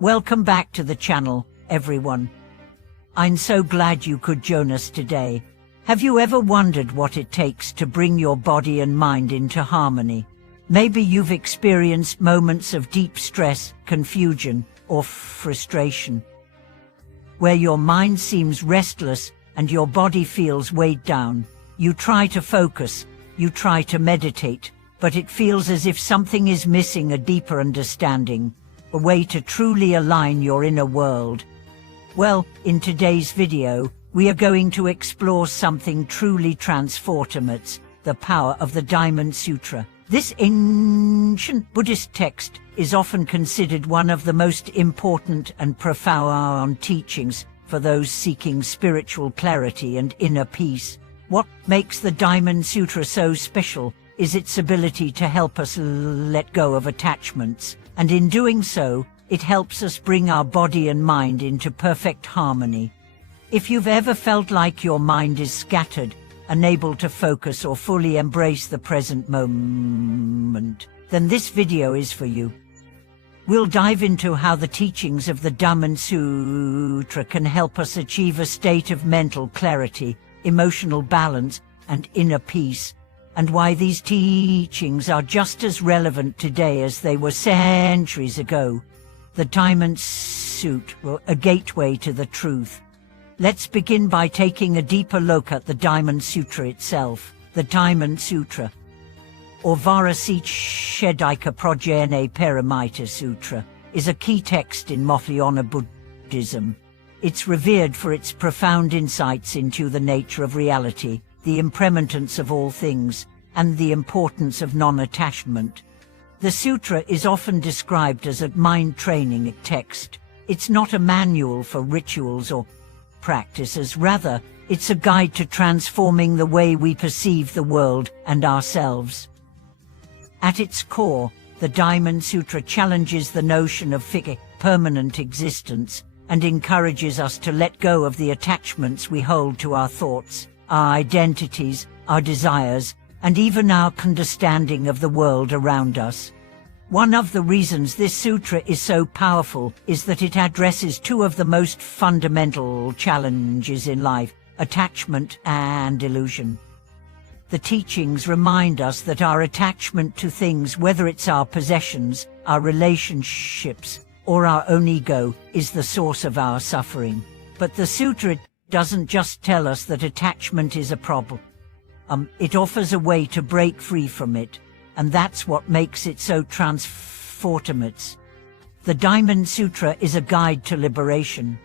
Welcome back to the channel, everyone. I'm so glad you could join us today. Have you ever wondered what it takes to bring your body and mind into harmony? Maybe you've experienced moments of deep stress, confusion, or frustration, where your mind seems restless and your body feels weighed down. You try to focus, you try to meditate, but it feels as if something is missing: a deeper understanding, a way to truly align your inner world. Well, in today's video, we are going to explore something truly transformative: the power of the Diamond Sutra. This ancient Buddhist text is often considered one of the most important and profound teachings for those seeking spiritual clarity and inner peace. What makes the Diamond Sutra so special is its ability to help us let go of attachments, and in doing so, it helps us bring our body and mind into perfect harmony. If you've ever felt like your mind is scattered, unable to focus or fully embrace the present moment, then this video is for you. We'll dive into how the teachings of the Diamond Sutra can help us achieve a state of mental clarity, emotional balance, and inner peace, and why these teachings are just as relevant today as they were centuries ago. The Diamond Sutra, a gateway to the truth. Let's begin by taking a deeper look at the Diamond Sutra itself. The Diamond Sutra, or Varasechedika Prajna Paramita Sutra, is a key text in Mahayana Buddhism. It's revered for its profound insights into the nature of reality, the impermanence of all things, and the importance of non-attachment. The sutra is often described as a mind-training text. It's not a manual for rituals or practices, rather, it's a guide to transforming the way we perceive the world and ourselves. At its core, the Diamond Sutra challenges the notion of fixed, permanent existence and encourages us to let go of the attachments we hold to our thoughts, our identities, our desires, and even our understanding of the world around us. One of the reasons this sutra is so powerful is that it addresses two of the most fundamental challenges in life: attachment and illusion. The teachings remind us that our attachment to things, whether it's our possessions, our relationships, or our own ego, is the source of our suffering. But the sutra doesn't just tell us that attachment is a problem. It offers a way to break free from it, and that's what makes it so transformative. The Diamond Sutra is a guide to liberation.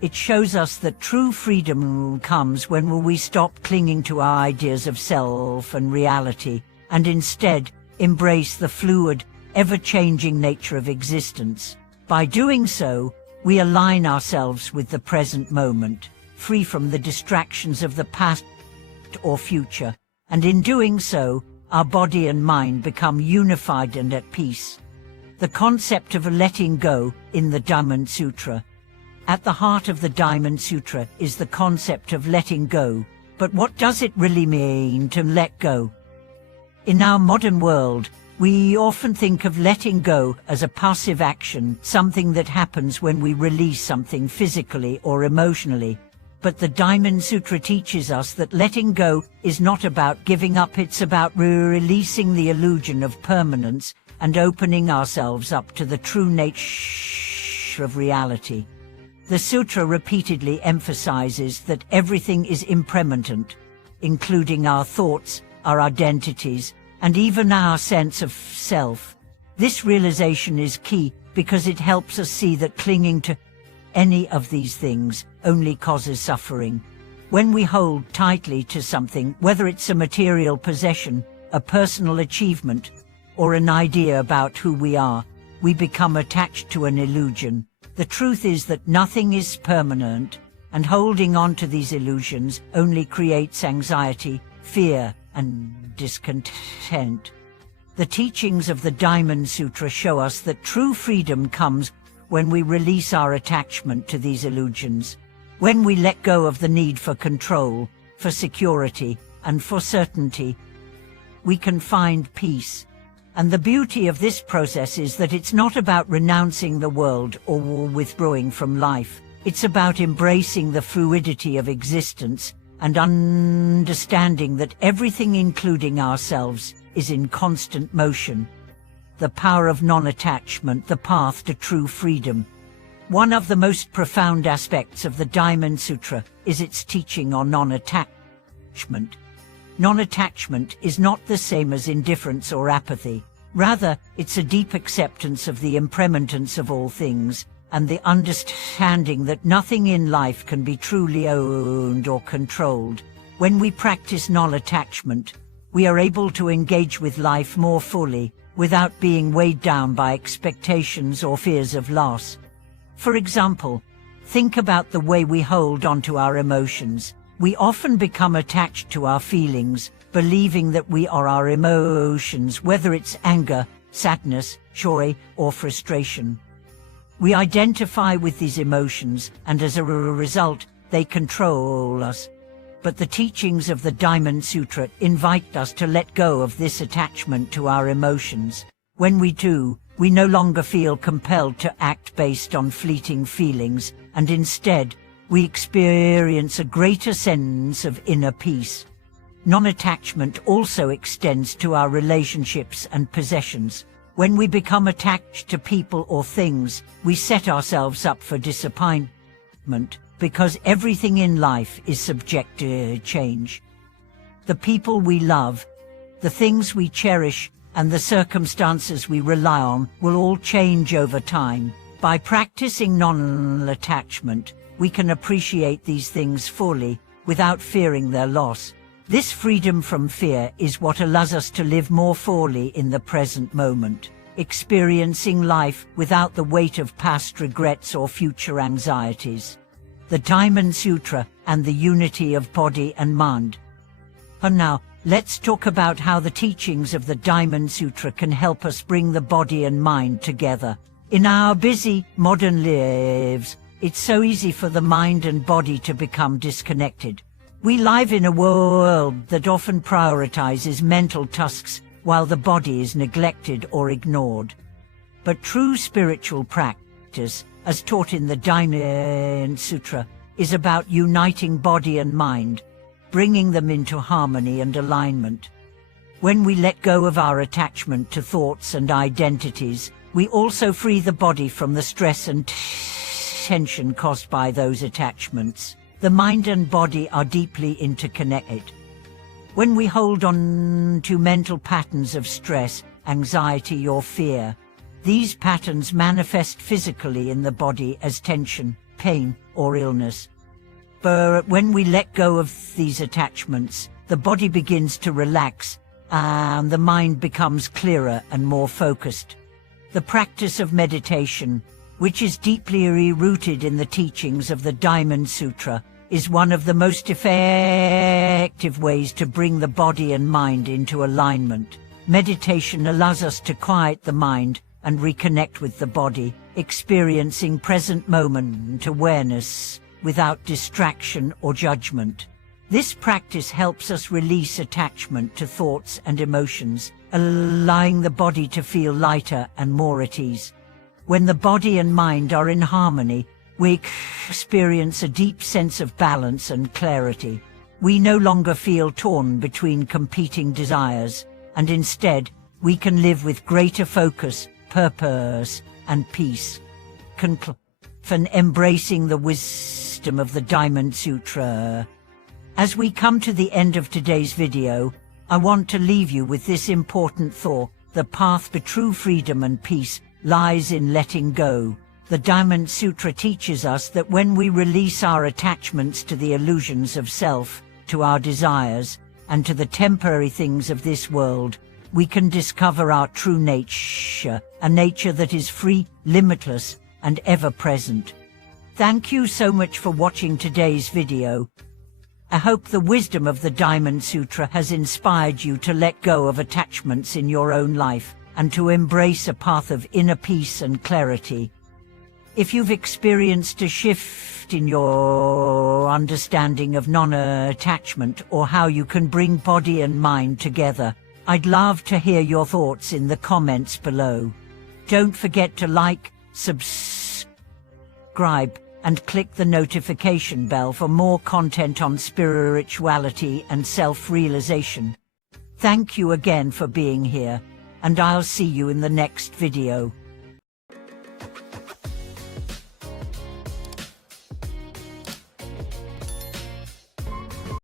It shows us that true freedom comes when we stop clinging to our ideas of self and reality, and instead embrace the fluid, ever-changing nature of existence. By doing so, we align ourselves with the present moment, free from the distractions of the past or future, and in doing so, our body and mind become unified and at peace. The concept of letting go in the Diamond Sutra. At the heart of the Diamond Sutra is the concept of letting go, but what does it really mean to let go? In our modern world, we often think of letting go as a passive action, something that happens when we release something physically or emotionally. But the Diamond Sutra teaches us that letting go is not about giving up, it's about releasing the illusion of permanence and opening ourselves up to the true nature of reality. The sutra repeatedly emphasizes that everything is impermanent, including our thoughts, our identities, and even our sense of self. This realization is key because it helps us see that clinging to any of these things only causes suffering. When we hold tightly to something, whether it's a material possession, a personal achievement, or an idea about who we are, we become attached to an illusion. The truth is that nothing is permanent, and holding on to these illusions only creates anxiety, fear, and discontent. The teachings of the Diamond Sutra show us that true freedom comes when we release our attachment to these illusions, when we let go of the need for control, for security, and for certainty, we can find peace. And the beauty of this process is that it's not about renouncing the world or withdrawing from life. It's about embracing the fluidity of existence and understanding that everything, including ourselves, is in constant motion. The power of non-attachment, the path to true freedom. One of the most profound aspects of the Diamond Sutra is its teaching on non-attachment. Non-attachment is not the same as indifference or apathy. Rather, it's a deep acceptance of the impermanence of all things and the understanding that nothing in life can be truly owned or controlled. When we practice non-attachment, we are able to engage with life more fully without being weighed down by expectations or fears of loss. For example, think about the way we hold onto our emotions. We often become attached to our feelings, believing that we are our emotions, whether it's anger, sadness, joy, or frustration. We identify with these emotions, and as a result, they control us. But the teachings of the Diamond Sutra invite us to let go of this attachment to our emotions. When we do, we no longer feel compelled to act based on fleeting feelings, and instead, we experience a greater sense of inner peace. Non-attachment also extends to our relationships and possessions. When we become attached to people or things, we set ourselves up for disappointment, because everything in life is subject to change. The people we love, the things we cherish, and the circumstances we rely on will all change over time. By practicing non-attachment, we can appreciate these things fully without fearing their loss. This freedom from fear is what allows us to live more fully in the present moment, experiencing life without the weight of past regrets or future anxieties. The Diamond Sutra and the unity of body and mind. And now, let's talk about how the teachings of the Diamond Sutra can help us bring the body and mind together. In our busy, modern lives, it's so easy for the mind and body to become disconnected. We live in a world that often prioritizes mental tasks while the body is neglected or ignored. But true spiritual practice, as taught in the Diamond Sutra, is about uniting body and mind, bringing them into harmony and alignment. When we let go of our attachment to thoughts and identities, we also free the body from the stress and tension caused by those attachments. The mind and body are deeply interconnected. When we hold on to mental patterns of stress, anxiety, or fear, these patterns manifest physically in the body as tension, pain, or illness. But when we let go of these attachments, the body begins to relax, and the mind becomes clearer and more focused. The practice of meditation, which is deeply rooted in the teachings of the Diamond Sutra, is one of the most effective ways to bring the body and mind into alignment. Meditation allows us to quiet the mind and reconnect with the body, experiencing present moment awareness without distraction or judgment. This practice helps us release attachment to thoughts and emotions, allowing the body to feel lighter and more at ease. When the body and mind are in harmony, we experience a deep sense of balance and clarity. We no longer feel torn between competing desires, and instead, we can live with greater focus, purpose, and peace. And embracing the wisdom of the Diamond Sutra. As we come to the end of today's video, I want to leave you with this important thought: the path to true freedom and peace lies in letting go. The Diamond Sutra teaches us that when we release our attachments to the illusions of self, to our desires, and to the temporary things of this world, we can discover our true nature, a nature that is free, limitless, and ever-present. Thank you so much for watching today's video. I hope the wisdom of the Diamond Sutra has inspired you to let go of attachments in your own life and to embrace a path of inner peace and clarity. If you've experienced a shift in your understanding of non-attachment or how you can bring body and mind together, I'd love to hear your thoughts in the comments below. Don't forget to like, subscribe, and click the notification bell for more content on spirituality and self-realization. Thank you again for being here, and I'll see you in the next video.